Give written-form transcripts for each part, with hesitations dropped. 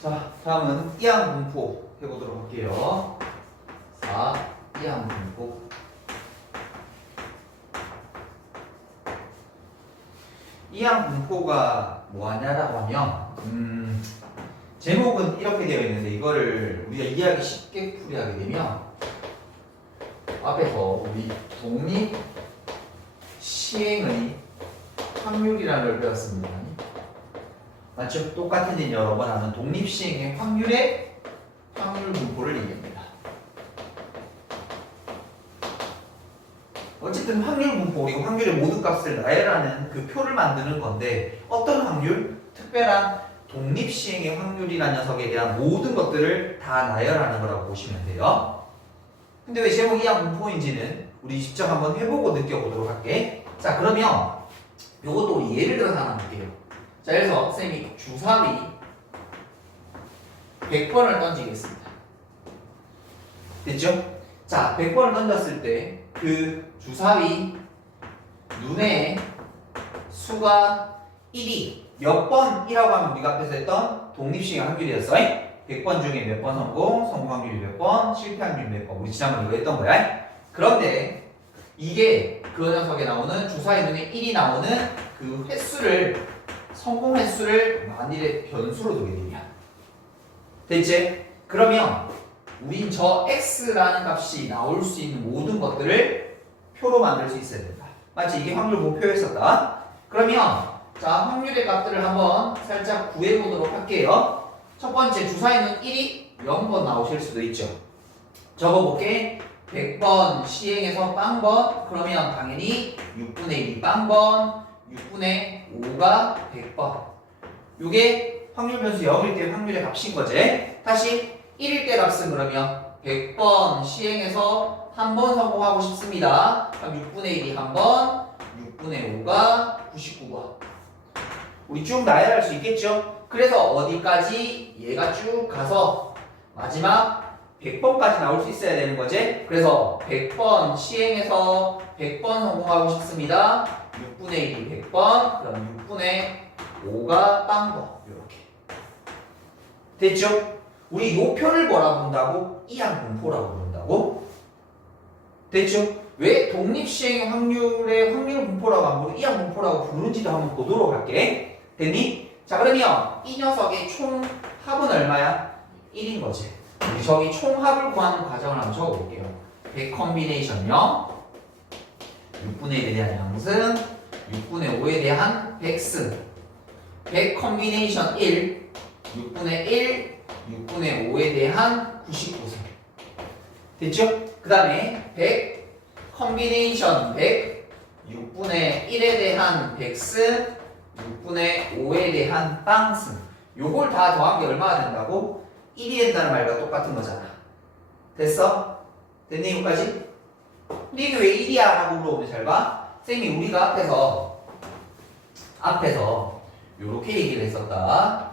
자, 다음은 이항 분포 해보도록 할게요. 4. 이항 분포. 이항 분포가 뭐하냐라고 하면 제목은 이렇게 되어 있는데 이거를 우리가 이해하기 쉽게 풀이하게 되면 앞에서 우리 독립 시행의 확률이라는 걸 배웠습니다. 맞죠? 똑같은 일 여러 번 하는 독립 시행의 확률의 확률 분포를 얘기합니다. 어쨌든 확률 분포, 그리고 확률의 모든 값을 나열하는 그 표를 만드는 건데 어떤 확률? 특별한 독립 시행의 확률이라는 녀석에 대한 모든 것들을 다 나열하는 거라고 보시면 돼요. 근데 왜 제목이 이항 분포인지는 우리 직접 한번 해보고 느껴보도록 할게. 자, 그러면 요것도 우리 예를 들어서 하나 볼게요. 자, 그래서 쌤이 주사위 100번을 던지겠습니다. 됐죠? 자, 100번을 던졌을 때 그 주사위 눈에 수가 1이 몇 번이라고 하면 우리가 앞에서 했던 독립시행 확률이었어. 100번 중에 몇 번 성공 확률이 몇 번, 실패 확률이 몇 번. 우리 지난번에 이거 했던 거야. 그런데 이게 그 녀석에 나오는 주사위 눈에 1이 나오는 그 횟수를 성공 횟수를 만일의 변수로 두게 되면 됐지? 그러면 우린 저 x라는 값이 나올 수 있는 모든 것들을 표로 만들 수 있어야 된다. 마치 이게 확률 목표였었다. 그러면 자, 확률의 값들을 한번 살짝 구해보도록 할게요. 첫 번째 주사위는 1이 0번 나오실 수도 있죠. 적어볼게. 100번 시행해서 빵번, 그러면 당연히 6분의 1이 빵번, 6분의 5가 100번. 요게 확률 변수 0일 때 확률의 값인 거지. 다시 1일 때 값은 그러면 100번 시행해서 한 번 성공하고 싶습니다. 그럼 6분의 1이 한 번, 6분의 5가 99번. 우리 쭉 나열할 수 있겠죠? 그래서 어디까지 얘가 쭉 가서 마지막 100번까지 나올 수 있어야 되는 거지? 그래서 100번 시행해서 100번 성공하고 싶습니다. 6분의 1이 100번, 그럼 6분의 5가 빵번. 이렇게. 됐죠? 우리 요 표를 뭐라고 부른다고? 이항 분포라고 부른다고? 됐죠? 왜 독립시행의 확률의 확률 분포라고 안 부르고 이항 분포라고 부르는지도 한번 보도록 할게. 됐니? 자, 그러면 이 녀석의 총 합은 얼마야? 1인 거지. 우리 저기 총합을 구하는 과정을 한번 적어볼게요. 100 컨비네이션 0, 6분의 1에 대한 양승, 6분의 5에 대한 백승, 100 컨비네이션 1, 6분의 1, 6분의 5에 대한 99승. 됐죠? 그 다음에 100 컨비네이션 100, 6분의 1에 대한 백승, 6분의 5에 대한 빵승. 요걸 다 더한 게 얼마가 된다고? 1이 된다는 말과 똑같은 거잖아. 됐어? 됐니? 여기까지? 근데 이게 왜 1이야? 라고 물어보면 잘 봐. 쌤이 우리가 앞에서 요렇게 얘기를 했었다.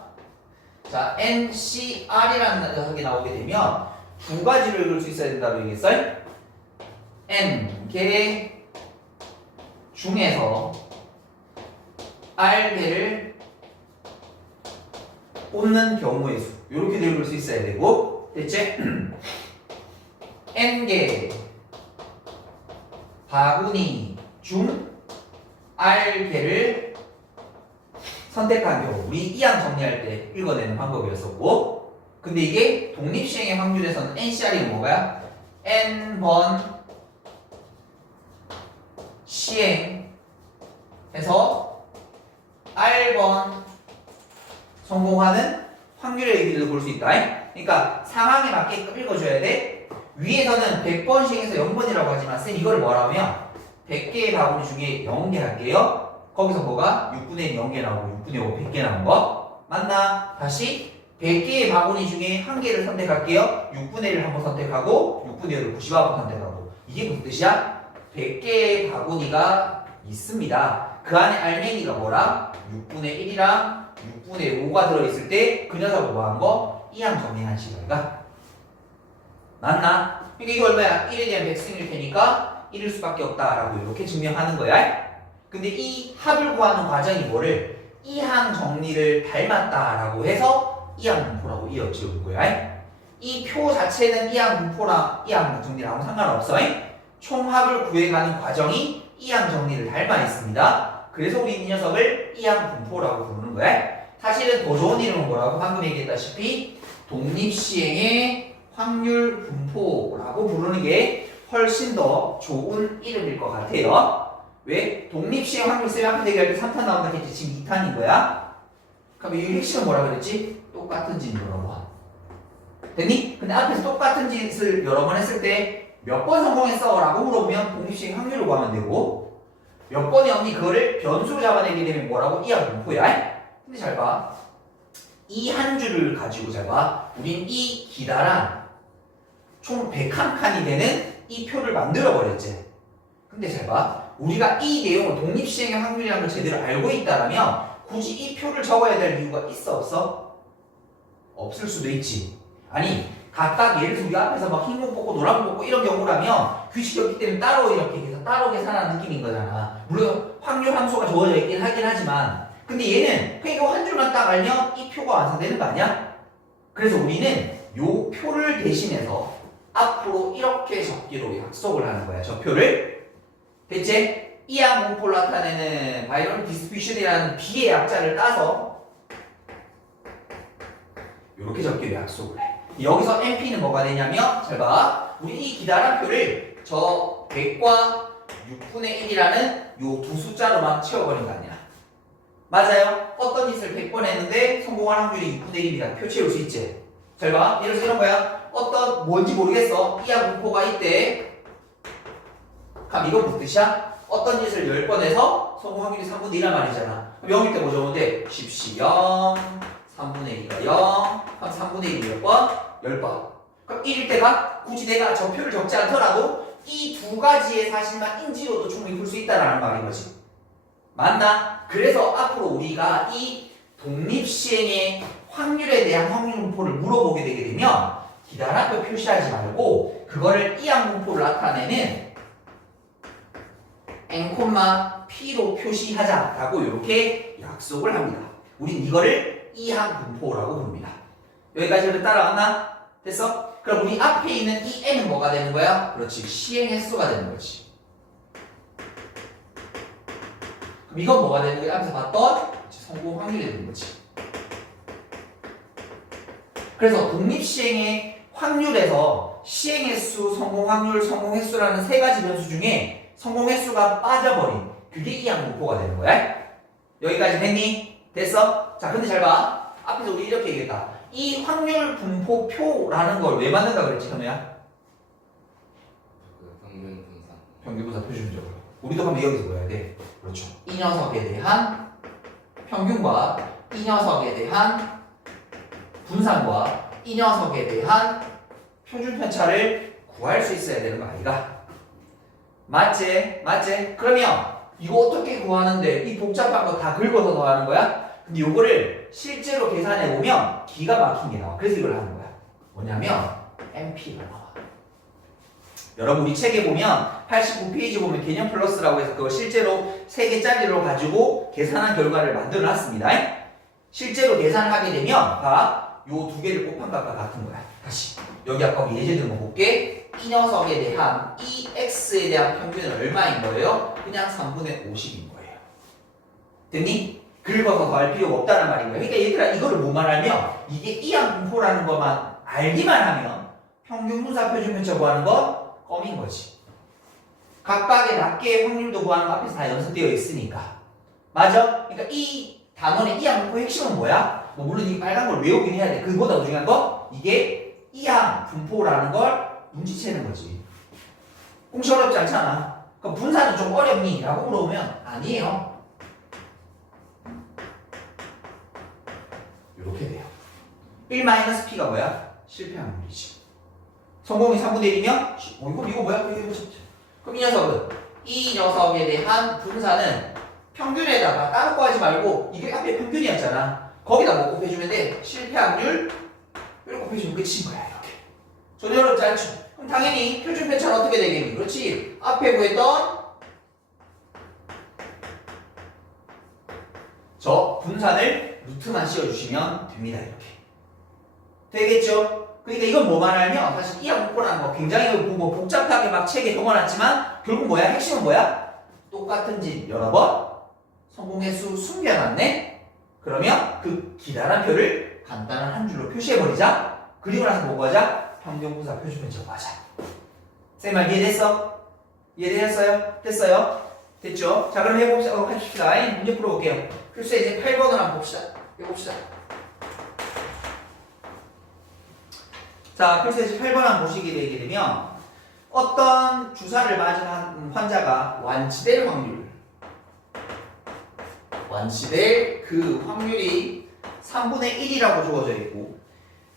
자, NCR이라는 녀석이 나오게 되면 두 가지를 그릴 수 있어야 된다고 얘기했어. N개 중에서 R개를 뽑는 경우의 수. 이렇게 읽을 수 있어야 되고, 됐지? N개 바구니 중 R개를 선택한 경우. 우리 이항 정리할 때 읽어내는 방법이었었고, 근데 이게 독립시행의 확률에서는 NCR이 뭐야? N번 시행해서 R번 성공하는 확률의 얘기를 볼 수 있다. 그러니까 상황에 맞게끔 읽어줘야 돼. 위에서는 100번 시행해서 0번이라고 하지만 쌤 이걸 뭐라면 100개의 바구니 중에 0개 할게요. 거기서 뭐가? 6분의 1 0개 나오고 6분의 5 100개 나온 거 맞나? 다시 100개의 바구니 중에 1개를 선택할게요. 6분의 1을 한번 선택하고 6분의 1을 99번 선택하고. 이게 무슨 뜻이야? 100개의 바구니가 있습니다. 그 안에 알맹이가 뭐라? 6분의 1이랑 6분의 5가 들어있을 때 그 녀석을 뭐한 거? 이항 정리한 시간이가 맞나? 그러니까 이거 얼마야? 1에 대한 백승일 테니까 1일 수밖에 없다라고 이렇게 증명하는 거야. 근데 이 합을 구하는 과정이 뭐를? 이항 정리를 닮았다라고 해서 이항 분포라고 이어지을 거야. 이 표 자체는 이항 분포랑 이항 정리랑 아무 상관없어. 총합을 구해가는 과정이 이항 정리를 닮아 있습니다. 그래서 우리 이 녀석을 이항 분포라고 부르는 거야. 사실은 더 좋은 이름은 뭐라고 방금 얘기했다시피 독립시행의 확률 분포라고 부르는 게 훨씬 더 좋은 이름일 것 같아요. 왜? 독립시행 확률 쌤 앞에 대기할 때 3탄 나온다 했지. 지금 2탄인 거야. 그럼 이 핵심은 뭐라 그랬지? 똑같은 짓 여러 번. 됐니? 근데 앞에서 똑같은 짓을 여러 번 했을 때 몇 번 성공했어? 라고 물어보면 독립시행 확률을 구하면 되고 몇 번이 없니? 그거를 변수로 잡아내게 되면 뭐라고? 이항 분포야. 근데 잘 봐. 이 한 줄을 가지고 잘 봐. 우린 이 기다란 총 101칸이 되는 이 표를 만들어버렸지. 근데 잘 봐. 우리가 이 내용을 독립시행의 확률이라는 걸 제대로 알고 있다면 굳이 이 표를 적어야 될 이유가 있어 없어? 없을 수도 있지. 아니 각각 예를 들어 우리가 앞에서 막 흰공 뽑고 노란 공 뽑고 이런 경우라면 규칙이 없기 때문에 따로 이렇게 해서 따로 계산하는 느낌인 거잖아. 물론 확률 함수가 주어져 있긴 하긴 하지만 근데 얘는 그냥 이거 한 줄만 딱 알면 이 표가 완성되는 거 아니야? 그래서 우리는 요 표를 대신해서 앞으로 이렇게 적기로 약속을 하는 거야. 저 표를. 됐지? 이항 분포를 나타내는 바이럴 디스트리뷰션이라는 B의 약자를 따서 이렇게 적기로 약속을 해. 여기서 NP는 뭐가 되냐면 잘 봐. 우리 이 기다란 표를 저 100과 6분의 1이라는 요 두 숫자로만 채워버린 거 아니야. 맞아요. 어떤 짓을 100번 했는데 성공할 확률이 6분의 1입니다. 표 채울 수 있지. 잘 봐. 예를 들어서 이런 거야. 어떤 뭔지 모르겠어. 이항 분포가 있대. 그럼 이건 무슨 뜻이야? 어떤 짓을 10번 해서 성공 확률이 3분의 1이란 말이잖아. 그럼 0일 때 뭐 적으면 10시 0, 3분의 2가 0, 그럼 3분의 1이 몇 번? 10번. 그럼 1일 때가 굳이 내가 저 표를 적지 않더라도 이 두 가지의 사실만 인지로도 충분히 풀 수 있다는 말인 거지. 맞나? 그래서 앞으로 우리가 이 독립시행의 확률에 대한 확률 분포를 물어보게 되게 되면 기다란표 표시하지 말고 그거를 이항 분포를 나타내는 n, p로 표시하자라고 이렇게 약속을 합니다. 우린 이거를 이항 분포라고 부릅니다. 여기까지 따라왔나? 됐어? 그럼 우리 앞에 있는 이 n은 뭐가 되는 거야? 그렇지, 시행 횟수가 되는 거지. 그럼 이건 뭐가 되는 거야? 앞에서 봤던 성공 확률이 되는 거지. 그래서 독립시행의 확률에서 시행 횟수, 성공 확률, 성공 횟수라는 세 가지 변수 중에 성공 횟수가 빠져버린 그게 이항 분포가 되는 거야. 여기까지 됐니? 됐어? 자, 근데 잘 봐. 앞에서 우리 이렇게 얘기했다. 이 확률 분포표라는 걸 왜 만든다 그랬지, 현우야? 평균 분산. 평균 분산 표준적으로. 우리도 그럼 여기서 뭐 해야 돼? 그렇죠. 이 녀석에 대한 평균과 이 녀석에 대한 분산과 이 녀석에 대한 표준 편차를 구할 수 있어야 되는 거 아이가? 맞지? 맞지? 그러면 이거 어떻게 구하는데 이 복잡한 거 다 긁어서 더하는 거야? 근데 요거를 실제로 계산해 보면 기가 막힌 게 나와. 그래서 이걸 하는 거야. 뭐냐면 NP가 나와. 여러분 우리 책에 보면 89페이지 보면 개념 플러스라고 해서 그걸 실제로 3개짜리로 가지고 계산한 결과를 만들어 놨습니다. 실제로 계산을 하게 되면 봐. 요 두 개를 곱한 값과 같은 거야. 다시 여기 아까 우리 예제 든 거 볼게. 이 녀석에 대한 이 x에 대한 평균은 얼마인 거예요? 그냥 3분의 50인 거예요. 됐니? 긁어서 더할 필요가 없다는 말인 거예요. 그러니까 얘들아 이거를 뭐만 알면 이게 이항 분포라는 것만 알기만 하면 평균 분사 표준 편차 구하는 건 껌인 거지. 각각의 낱개의 확률도 구하는 거 앞에서 다 연습되어 있으니까. 맞아? 그러니까 이 단원의 이항 분포의 핵심은 뭐야? 뭐 물론 이 빨간 걸 외우긴 해야 돼. 그보다 더 중요한 건 이게 이항 분포라는 걸 눈치채는 거지. 공식 어렵지 않잖아. 그럼 분사는 좀 어렵니? 라고 물어보면 아니에요. 이렇게 돼요. 1-p가 뭐야? 실패 확률이지. 성공이 3분의 1이면 이거 뭐야? 그럼 이 녀석은 이 녀석에 대한 분사는 평균에다가 따로 구하지 말고 이게 앞에 평균이었잖아. 거기다 뭐 곱해주면 돼? 실패 확률 이렇게 곱해주면 끝인 거야. 이렇게. 전혀 어렵지 않죠? 그럼 당연히 표준 편차는 어떻게 되겠니? 그렇지. 앞에 구했던 저 분산을 루트만 씌워주시면 됩니다. 이렇게. 되겠죠? 그러니까 이건 뭐만 알면 사실 이하고 분포라는 거 굉장히 뭐 복잡하게 막 책에 적어놨지만 결국 뭐야? 핵심은 뭐야? 똑같은 집 여러 번 성공 횟수 숨겨놨네? 그러면 그 기다란 표를 간단한 한 줄로 표시해버리자. 그리고 나서 뭐 하자? 평균분사 표준표 적어가자. 쌤 말 이해됐어? 이해되셨어요? 됐어요? 됐죠? 자 그럼 해봅시다. 문제 풀어볼게요. 글쎄 이제 8번을 한번 봅시다. 해봅시다. 자 글쎄 이제 8번 한번 보시게 되게 되면 어떤 주사를 맞은 환자가 완치될 그 확률이 3분의 1이라고 주어져 있고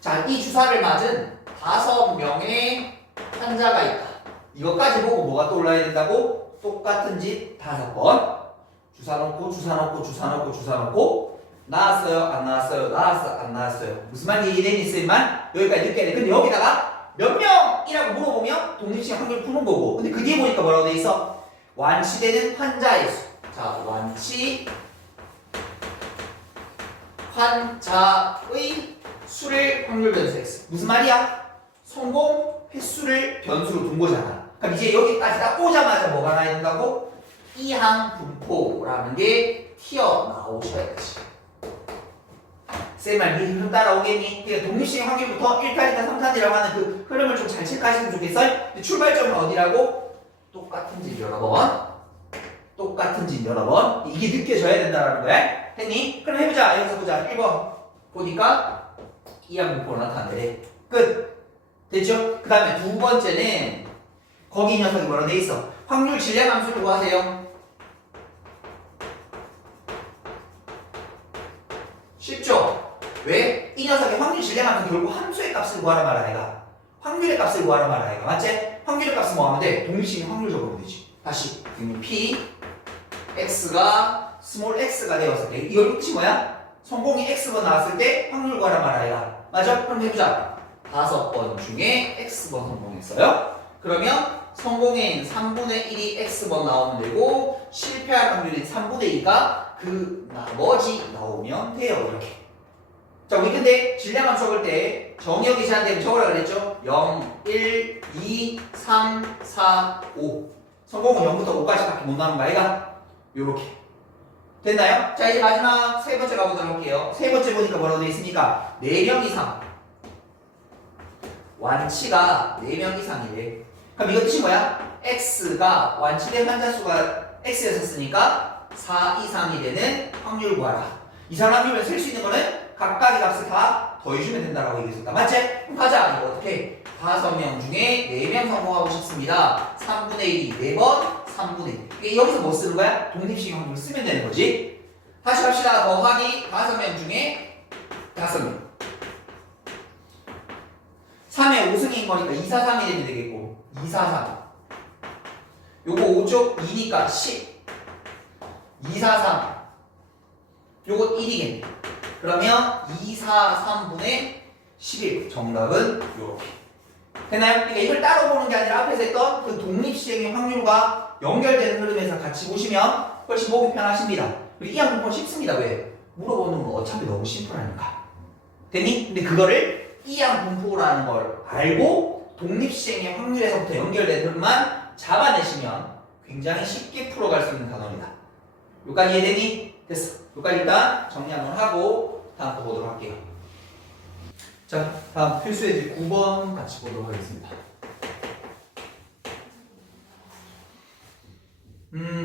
자 이 주사를 맞은 5명의 환자가 있다. 이것까지 보고 뭐가 떠올라야 된다고? 똑같은 집 5번 주사 놓고 나왔어요 안 나왔어요 나왔어 안 나왔어요 무슨 말인지 이해되니만 여기까지 느껴야 돼. 근데 여기다가 몇 명이라고 물어보면 독립식 확률 푸는 거고 근데 그 뒤에 보니까 뭐라고 돼 있어? 완치되는 환자의 수. 자 완치 환자의 수를 확률 변수 x. 무슨 말이야? 성공 횟수를 변수로 둔 거잖아. 그럼 이제 여기까지 딱 오자마자 뭐가 나야 된다고? 이항 분포라는 게 튀어나오셔야 되지. 쌤말 좀 따라오겠니? 그러니까 독립식 확률부터 1, 2, 3, 4이라고 하는 그 흐름을 좀 잘 체크하시면 좋겠어요? 출발점은 어디라고? 똑같은 집 여러 번 이게 느껴져야 된다는 거야. 했니? 그럼 해보자. 여기서 보자. 1번 보니까 이항 분포가 나타나네. 끝. 됐죠? 그 다음에 두 번째는 거기 이 녀석이 뭐라고 돼 있어? 확률 질량 함수를 구하세요. 쉽죠? 왜? 이 녀석의 확률 질량 함수 결국 함수의 값을 구하라 말아 아이가. 확률의 값을 구하라 말아 아이가. 맞지? 확률의 값은 뭐 하면 돼? 독립식인 확률 적으면 되지. 다시 P X가 스몰 x가 되었을 때 이걸 뜻이 뭐야? 성공이 x번 나왔을 때 확률 구하라 말아 아이가. 맞아? 그럼 해보자. 5번 중에 x번 성공했어요. 그러면 성공인 3분의 1이 x번 나오면 되고 실패할 확률인 3분의 2가 그 나머지 나오면 돼요. 이렇게. 자 우리 근데 질량함 적을 때 정의역이 제한되면 적으라 그랬죠? 0, 1, 2, 3, 4, 5 성공은 0부터 5까지밖에 못 나오는 거 아이가? 요렇게 됐나요? 자 이제 마지막 세 번째 가보도록 할게요. 세 번째 보니까 뭐라고 되어 있습니까? 4명 이상 완치가 4명 이상이래. 그럼 이거 뜻이 뭐야? x가 완치된 환자 수가 x였었으니까 4 이상이 되는 확률 구하라. 이상 확률을 셀 수 있는 거는 각각의 값을 다 더해주면 된다라고 얘기했었다. 맞지? 그럼 가자. 이거 어떻게? 5명 중에 4명 성공하고 싶습니다. 3분의 1이 4번, 3분의 1. 여기서 뭐 쓰는 거야? 독립식 확률을 쓰면 되는 거지. 다시 갑시다. 더하기 5명 중에 5명. 3의 5승인 거니까 2, 4, 3이 되면 되겠고 2, 4, 3 요거 5죠? 2니까 10 2, 4, 3 요거 1이겠네. 그러면 2, 4, 3분의 11 정답은 요렇게 되나요? 그러니까 이걸 따로 보는 게 아니라 앞에서 했던 그 독립시행의 확률과 연결되는 흐름에서 같이 보시면 훨씬 보기 편하십니다. 그리고 이 항분포 쉽습니다. 왜? 물어보는 거 어차피 너무 심플하니까. 됐니? 근데 그거를 이항분포라는 걸 알고 독립시행의 확률에서부터 연결된 흐름만 잡아내시면 굉장히 쉽게 풀어갈 수 있는 단어입니다. 여기까지 이해되니? 됐어. 여기까지 일단 정리 한번 하고 다음 거 보도록 할게요. 자, 다음 필수예제 9번 같이 보도록 하겠습니다.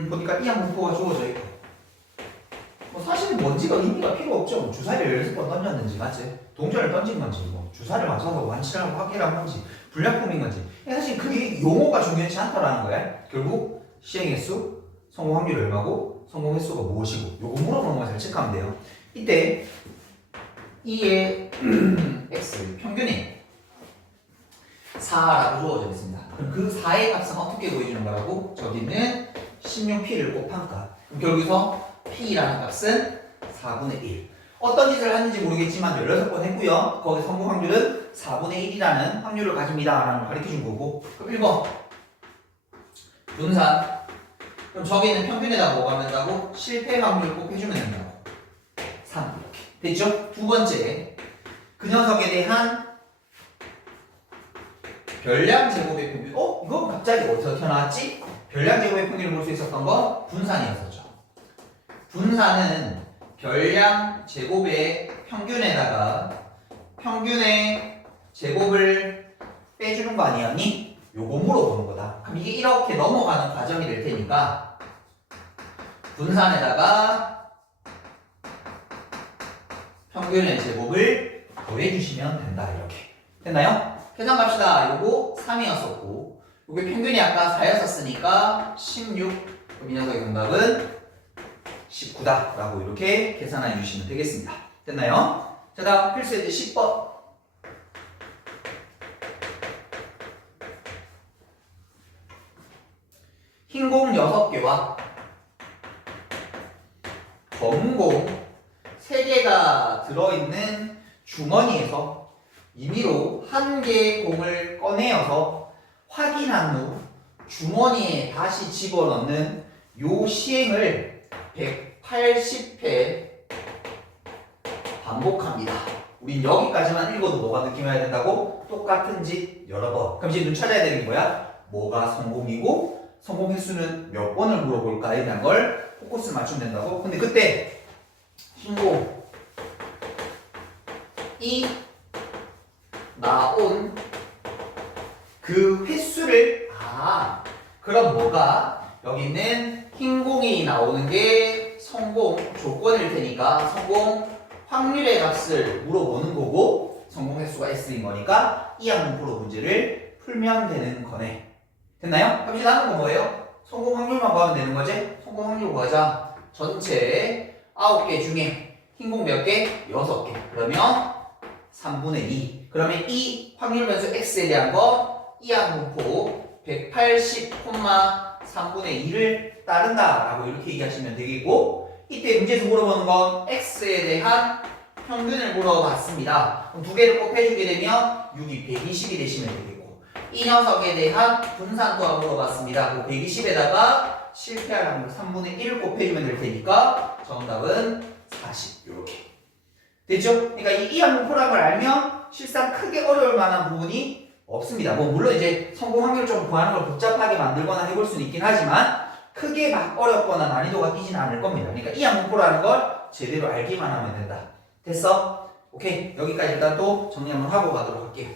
보니까 이항분포가 주어져 있고 뭐 사실은 뭔지가 의미가 필요 없죠. 뭐 주사위를 10번 던졌는지 맞지? 동전을 던진 건지 뭐 주사를 맞춰서 완치를 하고 확기를 한 건지 불량품인 건지 사실 그게 용어가 중요하지 않다라는 거야. 결국 시행 횟수, 성공 확률이 얼마고 성공 횟수가 무엇이고 요거 물어보는 거 잘 체크하면 돼요. 이때 E의 X 평균이 4라고 주어져 있습니다. 그럼 그 4의 값은 어떻게 보여주는 거라고? 저기는 16P를 곱한 값. 그럼 여기서 P라는 값은 4분의 1. 어떤 짓을 하는지 모르겠지만 16번 했고요. 거기 성공 확률은 4분의 1이라는 확률을 가집니다. 라는 걸 가르쳐 준 거고. 그럼 1번. 분산. 그럼 저기는 평균에다 뭐가 된다고? 실패 확률 꼭 해주면 된다고. 3. 이렇게. 됐죠? 두 번째. 그 녀석에 대한 별량 제곱의 평균. 이거 갑자기 어디서 튀어나왔지? 별량 제곱의 평균을 볼 수 있었던 건 분산이었었죠. 분산은 별량 제곱의 평균에다가 평균의 제곱을 빼주는 거 아니었니? 요거 물어보는 거다. 그럼 이게 이렇게 넘어가는 과정이 될 테니까 분산에다가 평균의 제곱을 더해주시면 된다. 이렇게 됐나요? 계산 갑시다. 요거 3이었었고 요게 평균이 아까 4였었으니까 16. 그럼 이 녀석의 정답은 19다 라고 이렇게 계산해 주시면 되겠습니다. 됐나요? 자, 다음 필수 예제 10번. 흰 공 6개와 검은 공 3개가 들어있는 주머니에서 임의로 한 개의 공을 꺼내어서 확인한 후 주머니에 다시 집어넣는 요 시행을 180회 반복합니다. 우린 여기까지만 읽어도 뭐가 느낌 와야 된다고? 똑같은 짓 여러 번. 그럼 이제 눈 찾아야 되는 거야. 뭐가 성공이고 성공 횟수는 몇 번을 물어볼까에 대한 걸 포커스 맞추면 된다고. 근데 그때 흰공 이 나온 그 횟수를 그럼 뭐가 여기 있는 흰 공이 나오는 게 성공 조건일 테니까 성공 확률의 값을 물어보는 거고 성공 횟수가 S인 거니까 이 항목 프로 문제를 풀면 되는 거네. 됐나요? 그럼 이제 남은 건 뭐예요? 성공 확률만 구하면 되는 거지? 성공 확률 구하자. 전체 9개 중에 흰 공 몇 개? 6개. 그러면 3분의 2. 그러면 이 확률 변수 X에 대한 거 이 항목표 180,3분의 2를 따른다 라고 이렇게 얘기하시면 되겠고 이때 문제에서 물어보는 건 X에 대한 평균을 물어봤습니다. 그럼 두 개를 곱해주게 되면 6이 120이 되시면 되겠고 이 녀석에 대한 분산 또한 물어봤습니다. 120에다가 실패할 확률 3분의 1을 곱해주면 될 테니까 정답은 40 이렇게 됐죠? 그러니까 이 항목표라는 걸 알면 실상 크게 어려울 만한 부분이 없습니다. 뭐 물론 이제 성공 확률을 좀 구하는 걸 복잡하게 만들거나 해볼 수는 있긴 하지만 크게 막 어렵거나 난이도가 뛰지는 않을 겁니다. 그러니까 이 항목표라는 걸 제대로 알기만 하면 된다. 됐어? 오케이. 여기까지 일단 또 정리 한번 하고 가도록 할게요.